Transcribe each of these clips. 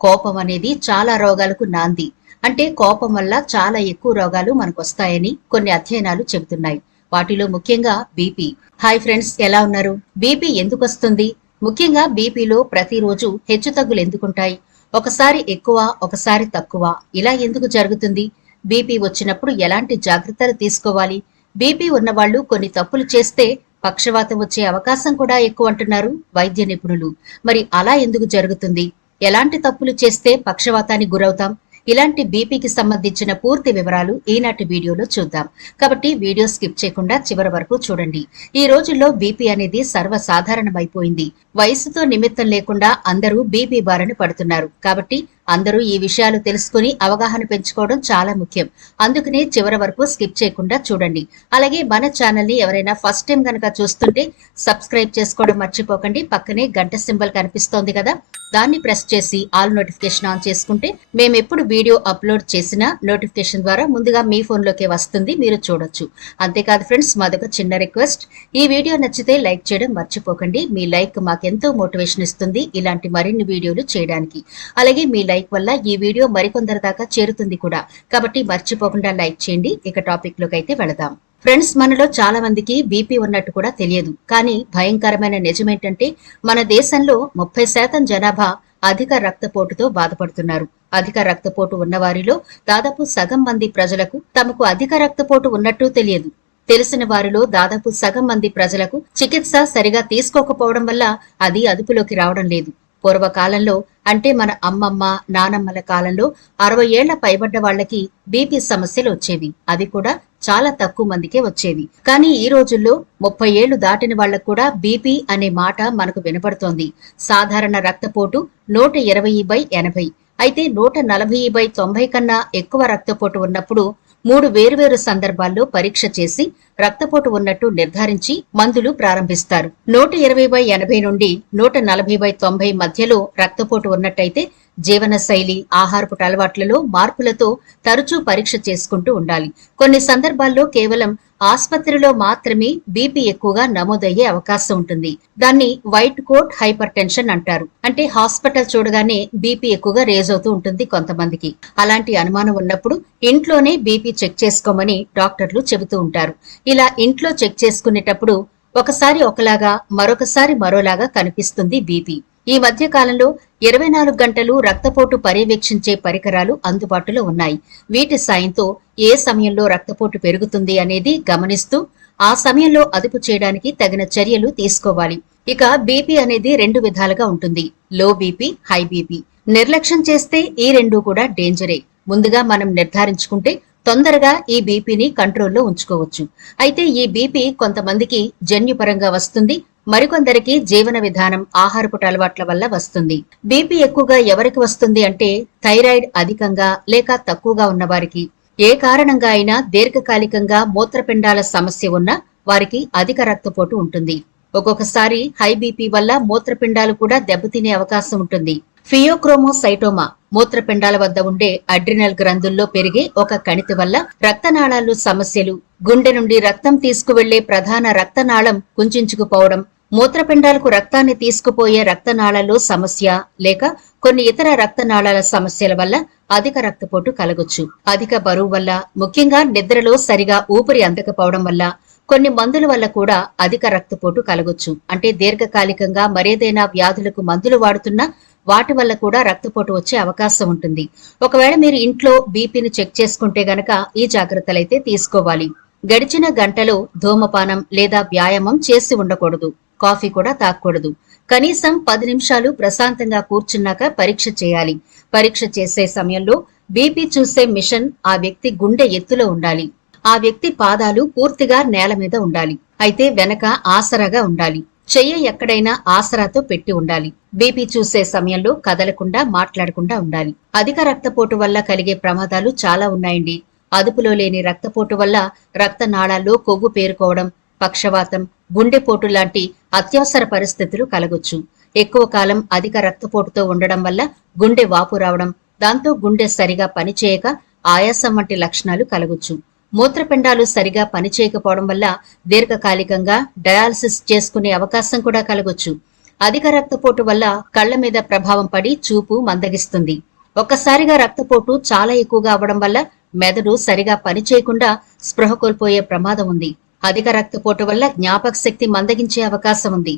కోపం అనేది చాలా రోగాలకు నాంది. అంటే కోపం వల్ల చాలా ఎక్కువ రోగాలు మనకొస్తాయని కొన్ని అధ్యయనాలు చెబుతున్నాయి. వాటిలో ముఖ్యంగా బీపీ. హాయ్ ఫ్రెండ్స్, ఎలా ఉన్నారు? బీపీ ఎందుకొస్తుంది? ముఖ్యంగా బీపీలో ప్రతిరోజు హెచ్చుతగ్గులు ఎందుకుంటాయి? ఒకసారి ఎక్కువ, ఒకసారి తక్కువ, ఇలా ఎందుకు జరుగుతుంది? బీపీ వచ్చినప్పుడు ఎలాంటి జాగ్రత్తలు తీసుకోవాలి? బీపీ ఉన్నవాళ్లు కొన్ని తప్పులు చేస్తే పక్షవాతం వచ్చే అవకాశం కూడా ఎక్కువ అంటున్నారు వైద్య నిపుణులు. మరి అలా ఎందుకు జరుగుతుంది? ఎలాంటి తప్పులు చేస్తే పక్షవాతానికి గురవుతాం? ఇలాంటి బీపీకి సంబంధించిన పూర్తి వివరాలు ఈనాటి వీడియోలో చూద్దాం. కాబట్టి వీడియో స్కిప్ చేయకుండా చివరి వరకు చూడండి. ఈ రోజుల్లో బీపీ అనేది సర్వసాధారణమైపోయింది. వయసుతో నిమిత్తం లేకుండా అందరూ బీపీ బారిన పడుతున్నారు. కాబట్టి అందరూ ఈ విషయాలు తెలుసుకుని అవగాహన పెంచుకోవడం చాలా ముఖ్యం. అందుకనే చివరి వరకు స్కిప్ చేయకుండా చూడండి. అలాగే మన ఛానల్ ని ఎవరైనా ఫస్ట్ టైం గనక చూస్తుంటే సబ్స్క్రైబ్ చేసుకోవడం మర్చిపోకండి. పక్కనే గంట సింబల్ కనిపిస్తోంది కదా, దాన్ని ప్రెస్ చేసి ఆల్ నోటిఫికేషన్ ఆన్ చేసుకుంటే మేమెప్పుడు వీడియో అప్లోడ్ చేసినా నోటిఫికేషన్ ద్వారా ముందుగా మీ ఫోన్లోకే వస్తుంది, మీరు చూడొచ్చు. అంతేకాదు ఫ్రెండ్స్, మాదొక చిన్న రిక్వెస్ట్, ఈ వీడియో నచ్చితే లైక్ చేయడం మర్చిపోకండి. మీ లైక్ మాకెంతో మోటివేషన్ ఇస్తుంది ఇలాంటి మరిన్ని వీడియోలు చేయడానికి. అలాగే మీ లైక్ వల్ల ఈ వీడియో మరికొందరి దాకా చేరుతుంది కూడా. కాబట్టి మర్చిపోకుండా లైక్ చేయండి. ఇక టాపిక్ లోకి అయితే వెళదాం. ఫ్రెండ్స్, మనలో చాలా మందికి బీపీ ఉన్నట్టు కూడా తెలియదు. కానీ భయంకరమైన నిజమేంటంటే మన దేశంలో 30% జనాభా అధిక రక్తపోటుతో బాధపడుతున్నారు. అధిక రక్తపోటు ఉన్నవారిలో దాదాపు సగం మంది ప్రజలకు తమకు అధిక రక్తపోటు ఉన్నట్టు తెలియదు. తెలిసిన వారిలో దాదాపు సగం మంది ప్రజలకు చికిత్స సరిగా తీసుకోకపోవడం వల్ల అది అదుపులోకి రావడం లేదు. పూర్వకాలంలో అంటే మన అమ్మమ్మ నానమ్మల కాలంలో 60 ఏళ్ల పైబడ్డ వాళ్లకి బీపీ సమస్యలు వచ్చేవి. అవి కూడా చాలా తక్కువ మందికే వచ్చేవి. కానీ ఈ రోజుల్లో 30 ఏళ్లు దాటిన వాళ్లకు కూడా బీపీ అనే మాట మనకు వినపడుతోంది. సాధారణ రక్తపోటు 120/80, అయితే 140/90 కన్నా ఎక్కువ రక్తపోటు ఉన్నప్పుడు 3 వేర్వేరు సందర్భాల్లో పరీక్ష చేసి రక్తపోటు ఉన్నట్టు నిర్ధారించి మందులు ప్రారంభిస్తారు. 120/80 నుండి 140/90 మధ్యలో రక్తపోటు ఉన్నట్టయితే జీవనశైలి, ఆహారపు అలవాట్లలో మార్పులతో తరచూ పరీక్ష చేసుకుంటూ ఉండాలి. కొన్ని సందర్భాల్లో కేవలం ఆస్పత్రిలో మాత్రమే బీపీ ఎక్కువగా నమోదయ్యే అవకాశం ఉంటుంది. దాన్ని వైట్ కోట్ హైపర్ టెన్షన్ అంటారు. అంటే హాస్పిటల్ చూడగానే బీపీ ఎక్కువగా రేజ్ అవుతూ ఉంటుంది కొంతమందికి. అలాంటి అనుమానం ఉన్నప్పుడు ఇంట్లోనే బీపీ చెక్ చేసుకోమని డాక్టర్లు చెబుతూ ఉంటారు. ఇలా ఇంట్లో చెక్ చేసుకునేటప్పుడు ఒకసారి ఒకలాగా, మరొకసారి మరోలాగా కనిపిస్తుంది బీపీ. ఈ మధ్య కాలంలో 24 గంటలు రక్తపోటు పర్యవేక్షించే పరికరాలు అందుబాటులో ఉన్నాయి. వీటి సాయంతో ఏ సమయంలో రక్తపోటు పెరుగుతుంది అనేది గమనిస్తూ ఆ సమయంలో అదుపు చేయడానికి తగిన చర్యలు తీసుకోవాలి. ఇక బీపీ అనేది 2 విధాలుగా ఉంటుంది: లో బీపీ, హై బీపీ. నిర్లక్ష్యం చేస్తే ఈ రెండూ కూడా డేంజరే. ముందుగా మనం నిర్ధారించుకుంటే తొందరగా ఈ బీపీని కంట్రోల్లో ఉంచుకోవచ్చు. అయితే ఈ బీపీ కొంతమందికి జన్యుపరంగా వస్తుంది, మరికొందరికి జీవన విధానం, ఆహారపు అలవాట్ల వల్ల వస్తుంది. బీపీ ఎక్కువగా ఎవరికి వస్తుంది అంటే థైరాయిడ్ అధికంగా లేక తక్కువగా ఉన్నవారికి, ఏ కారణంగా అయినా దీర్ఘకాలికంగా మూత్రపిండాల సమస్య ఉన్న వారికి అధిక రక్తపోటు ఉంటుంది. ఒక్కొక్కసారి హై బీపీ వల్ల మూత్రపిండాలు కూడా దెబ్బతినే అవకాశం ఉంటుంది. ఫియోక్రోమోసైటోమా మూత్రపిండాల వద్ద ఉండే అడ్రినల్ గ్రంథుల్లో పెరిగే ఒక కణితి వల్ల రక్తనాళాలు సమస్యలు, గుండె నుండి రక్తం తీసుకువెళ్లే ప్రధాన రక్తనాళం కుంచించుకుపోవడం, మూత్రపిండాలకు రక్తాన్ని తీసుకుపోయే రక్తనాళాల్లో సమస్య లేక కొన్ని ఇతర రక్తనాళాల సమస్యల వల్ల అధిక రక్తపోటు కలగొచ్చు. అధిక బరువు వల్ల, ముఖ్యంగా నిద్రలో సరిగా ఊపిరి అందకపోవడం వల్ల, కొన్ని మందుల వల్ల కూడా అధిక రక్తపోటు కలగొచ్చు. అంటే దీర్ఘకాలికంగా మరేదైనా వ్యాధులకు మందులు వాడుతున్నా వాటి వల్ల కూడా రక్తపోటు వచ్చే అవకాశం ఉంటుంది. ఒకవేళ మీరు ఇంట్లో బీపీని చెక్ చేసుకుంటే గనక ఈ జాగ్రత్తలైతే తీసుకోవాలి. గడిచిన గంటలో ధూమపానం లేదా వ్యాయామం చేసి ఉండకూడదు. కాఫీ కూడా తాగకూడదు. కనీసం 10 నిమిషాలు ప్రశాంతంగా కూర్చున్నాక పరీక్ష చేయాలి. పరీక్ష చేసే సమయంలో బీపీ చూసే మిషన్ ఆ వ్యక్తి గుండె ఎత్తులో ఉండాలి. ఆ వ్యక్తి పాదాలు పూర్తిగా నేల మీద ఉండాలి. అయితే వెనక ఆసరాగా ఉండాలి. చెయ్యి ఎక్కడైనా ఆసరాతో పెట్టి ఉండాలి. బీపీ చూసే సమయంలో కదలకుండా, మాట్లాడకుండా ఉండాలి. అధిక రక్తపోటు వల్ల కలిగే ప్రమాదాలు చాలా ఉన్నాయండి. అదుపులో లేని రక్తపోటు వల్ల రక్తనాళాల్లో కొవ్వు పేరుకోవడం, పక్షవాతం, గుండెపోటు లాంటి అత్యవసర పరిస్థితులు కలగొచ్చు. ఎక్కువ కాలం అధిక రక్తపోటుతో ఉండడం వల్ల గుండె వాపు రావడం, దాంతో గుండె సరిగా పనిచేయక ఆయాసం వంటి లక్షణాలు కలగొచ్చు. మూత్రపిండాలు సరిగా పనిచేయకపోవడం వల్ల దీర్ఘకాలికంగా డయాలసిస్ చేసుకునే అవకాశం కూడా కలగొచ్చు. అధిక రక్తపోటు వల్ల కళ్ల మీద ప్రభావం పడి చూపు మందగిస్తుంది. ఒక్కసారిగా రక్తపోటు చాలా ఎక్కువగా అవ్వడం వల్ల మెదడు సరిగా పనిచేయకుండా స్పృహ కోల్పోయే ప్రమాదం ఉంది. అధిక రక్తపోటు వల్ల జ్ఞాపక శక్తి మందగించే అవకాశం ఉంది.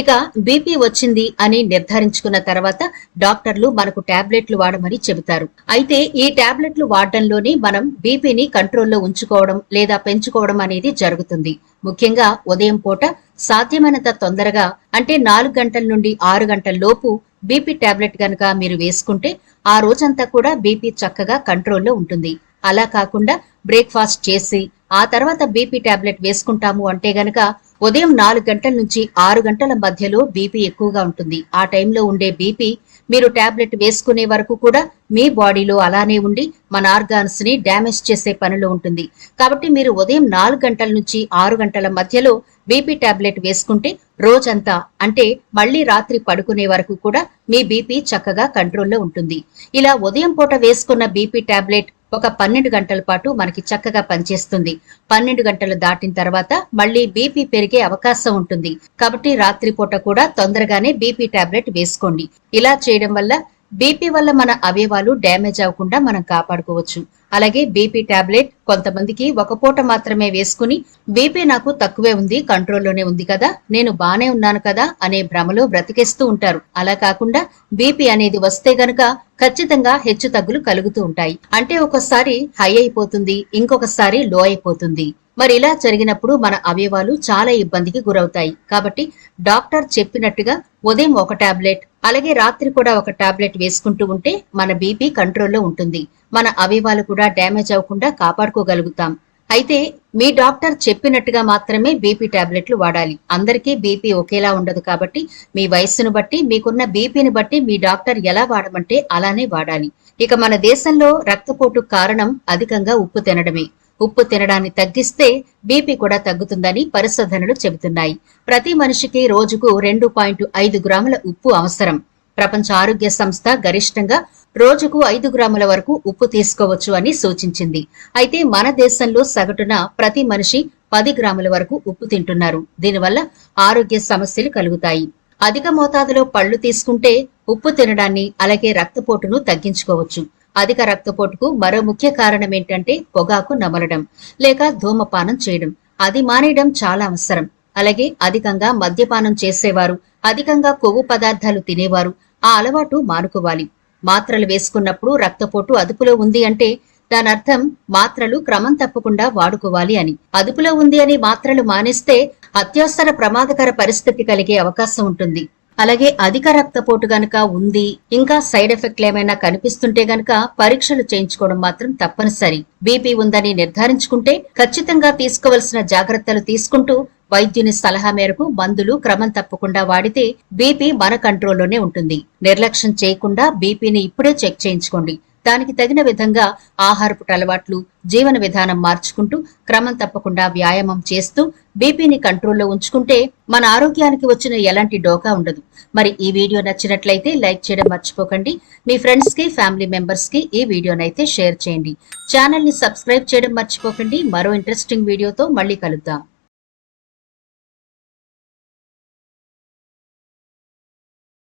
ఇక బీపీ వచ్చింది అని నిర్ధారించుకున్న తర్వాత డాక్టర్లు మనకు టాబ్లెట్లు వాడమని చెబుతారు. అయితే ఈ టాబ్లెట్లు వాడడంలోనే మనం బీపీని కంట్రోల్లో ఉంచుకోవడం లేదా పెంచుకోవడం అనేది జరుగుతుంది. ముఖ్యంగా ఉదయం పూట సాధ్యమైనంత తొందరగా అంటే 4 గంటల నుండి 6 గంటల లోపు బీపీ టాబ్లెట్ గనక మీరు వేసుకుంటే ఆ రోజంతా కూడా బీపీ చక్కగా కంట్రోల్లో ఉంటుంది. అలా కాకుండా బ్రేక్ఫాస్ట్ చేసి ఆ తర్వాత బీపీ టాబ్లెట్ వేసుకుంటాము అంటే గనక ఉదయం 4 గంటల నుంచి 6 గంటల మధ్యలో బీపీ ఎక్కువగా ఉంటుంది. ఆ టైంలో ఉండే బీపీ మీరు టాబ్లెట్ వేసుకునే వరకు కూడా మీ బాడీలో అలానే ఉండి మన ఆర్గాన్స్ ని డ్యామేజ్ చేసే పనిలో ఉంటుంది. కాబట్టి మీరు ఉదయం 4 గంటల నుంచి 6 గంటల మధ్యలో బీపీ టాబ్లెట్ వేసుకుంటే రోజంతా అంటే మళ్లీ రాత్రి పడుకునే వరకు కూడా మీ బీపీ చక్కగా కంట్రోల్లో ఉంటుంది. ఇలా ఉదయం పూట వేసుకున్న బీపీ టాబ్లెట్ ఒక 12 గంటల పాటు మనకి చక్కగా పనిచేస్తుంది. 12 గంటలు దాటిన తర్వాత మళ్లీ బీపీ పెరిగే అవకాశం ఉంటుంది. కాబట్టి రాత్రిపూట కూడా తొందరగానే బీపీ టాబ్లెట్ వేసుకోండి. ఇలా చేయడం వల్ల బీపీ వల్ల మన అవయవాలు డ్యామేజ్ అవ్వకుండా మనం కాపాడుకోవచ్చు. అలాగే బీపీ టాబ్లెట్ కొంతమందికి ఒక పూట మాత్రమే వేసుకుని బీపీ నాకు తక్కువే ఉంది, కంట్రోల్లోనే ఉంది కదా, నేను బానే ఉన్నాను కదా అనే భ్రమలో బ్రతికేస్తూ ఉంటారు. అలా కాకుండా బీపీ అనేది వస్తే గనక ఖచ్చితంగా హెచ్చు తగ్గులు కలుగుతూ ఉంటాయి. అంటే ఒకసారి హై అయిపోతుంది, ఇంకొకసారి లో అయిపోతుంది. మరి ఇలా జరిగినప్పుడు మన అవయవాలు చాలా ఇబ్బందికి గురవుతాయి. కాబట్టి డాక్టర్ చెప్పినట్టుగా ఉదయం ఒక టాబ్లెట్ అలాగే రాత్రి కూడా ఒక టాబ్లెట్ వేసుకుంటూ ఉంటే మన బీపీ కంట్రోల్లో ఉంటుంది. మన అవయవాలు కూడా డ్యామేజ్ అవ్వకుండా కాపాడుకోగలుగుతాం. అయితే మీ డాక్టర్ చెప్పినట్టుగా మాత్రమే బీపీ టాబ్లెట్లు వాడాలి. అందరికీ బీపీ ఒకేలా ఉండదు. కాబట్టి మీ వయస్సును బట్టి మీకున్న బీపీని బట్టి మీ డాక్టర్ ఎలా వాడమంటే అలానే వాడాలి. ఇక మన దేశంలో రక్తపోటు కారణం అధికంగా ఉప్పు తినడమే. ఉప్పు తినడాన్ని తగ్గిస్తే బీపీ కూడా తగ్గుతుందని పరిశోధనలు చెబుతున్నాయి. ప్రతి మనిషికి రోజుకు 2.5 గ్రాముల ఉప్పు అవసరం. ప్రపంచ ఆరోగ్య సంస్థ గరిష్టంగా రోజుకు 5 గ్రాముల వరకు ఉప్పు తీసుకోవచ్చు అని సూచించింది. అయితే మన దేశంలో సగటున ప్రతి మనిషి 10 గ్రాముల వరకు ఉప్పు తింటున్నారు. దీనివల్ల ఆరోగ్య సమస్యలు కలుగుతాయి. అధిక మోతాదులో పళ్లు తీసుకుంటే ఉప్పు తినడాన్ని అలాగే రక్తపోటును తగ్గించుకోవచ్చు. అధిక రక్తపోటుకు మరో ముఖ్య కారణం ఏంటంటే పొగాకు నమలడం లేక ధూమపానం చేయడం. అది మానేయడం చాలా అవసరం. అలాగే అధికంగా మద్యపానం చేసేవారు, అధికంగా కొవ్వు పదార్థాలు తినేవారు ఆ అలవాటు మానుకోవాలి. మాత్రలు వేసుకున్నప్పుడు రక్తపోటు అదుపులో ఉంది అంటే దాని అర్థం మాత్రలు క్రమం తప్పకుండా వాడుకోవాలి అని. అదుపులో ఉంది అని మాత్రలు మానేస్తే అత్యవసర ప్రమాదకర పరిస్థితి కలిగే అవకాశం ఉంటుంది. అలాగే అధిక రక్తపోటు గనక ఉంది, ఇంకా సైడ్ ఎఫెక్ట్లు ఏమైనా కనిపిస్తుంటే గనక పరీక్షలు చేయించుకోవడం మాత్రం తప్పనిసరి. బీపీ ఉందని నిర్ధారించుకుంటే ఖచ్చితంగా తీసుకోవలసిన జాగ్రత్తలు తీసుకుంటూ వైద్యుని సలహా మేరకు మందులు క్రమం తప్పకుండా వాడితే బీపీ మన కంట్రోల్లోనే ఉంటుంది. నిర్లక్ష్యం చేయకుండా బీపీని ఇప్పుడే చెక్ చేయించుకోండి. దానికి తగిన విధంగా ఆహారపు అలవాట్లు, జీవన విధానం మార్చుకుంటూ క్రమం తప్పకుండా వ్యాయామం చేస్తూ బీపీని కంట్రోల్లో ఉంచుకుంటే మన ఆరోగ్యానికి వచ్చిన ఎలాంటి డోకా ఉండదు. మరి ఈ వీడియో నచ్చినట్లయితే లైక్ చేయడం మర్చిపోకండి. మీ ఫ్రెండ్స్ కి, ఫ్యామిలీ మెంబర్స్ కి ఈ వీడియోనైతే షేర్ చేయండి. ఛానల్ ని సబ్స్క్రైబ్ చేయడం మర్చిపోకండి. మరో ఇంట్రెస్టింగ్ వీడియోతో మళ్ళీ కలుద్దాం.